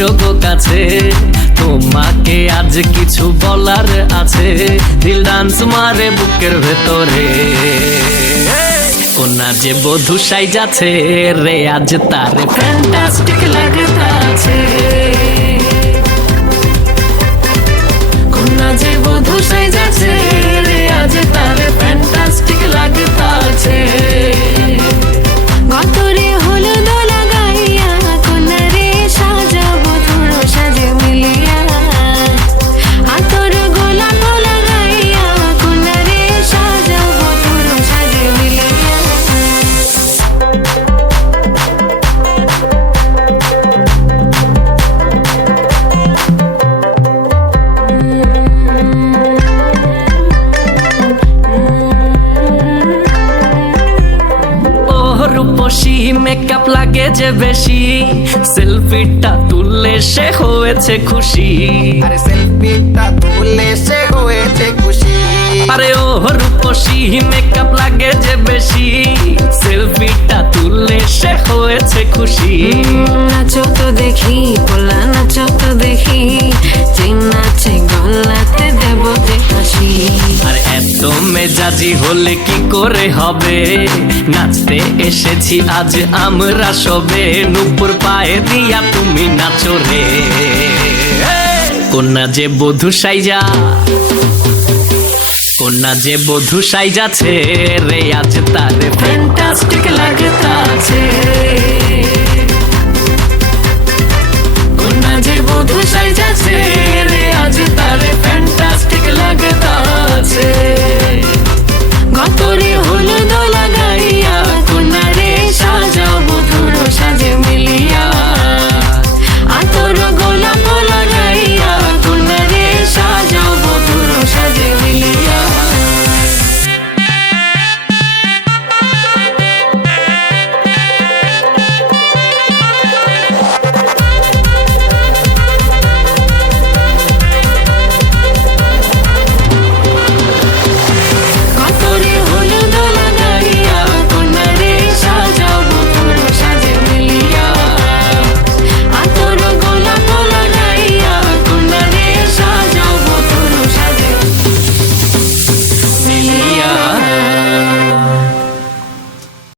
এসো গো কাছে, তোমাকে আজ কিছু বলার আছে, দিল ডান্স মারে বুকের ভেতরে। কোনা যে বধূ সাইজাছে রে আজ তার ফ্যান্টাস্টিক লাগতাছে। কোনা যে বধূ সাইজাছে রে আজ তার ফ্যান্টাস্টিক লাগতাছে। গতরে হলুদ লাগাইয়া কোনারে সাজাবো ধুলো সাজে মিলিয়া, আতর গোলাপ লাগাইয়া কোনারে সাজাবো ধুলো সাজে মিলিয়া। রূপসী মেকআপ লাগে যে বেশি, সেলফিটা তুললে সে হয়েছে খুশি। আরে সেলফিটা তুলে সে হয়েছে খুশি। আরে ও রূপসী মেকআপ লাগে যে বেশি, সেলফিটা তুললে সে হয়েছে খুশি। নাচো তো দেখি পোলা নাচো তো দেখি, যে নাচে গলাতে দেব যে হাসি। আর এত মেজাজি হলে কি করে হবে, নাচতে এসেছি আজ আমরা সবে, নুপুর পায়ে দিয়া তুমি নাচো রে। কোনা যে বধূ সাইজা, কোনা যে বধূ সাইজাছে রে আজ তার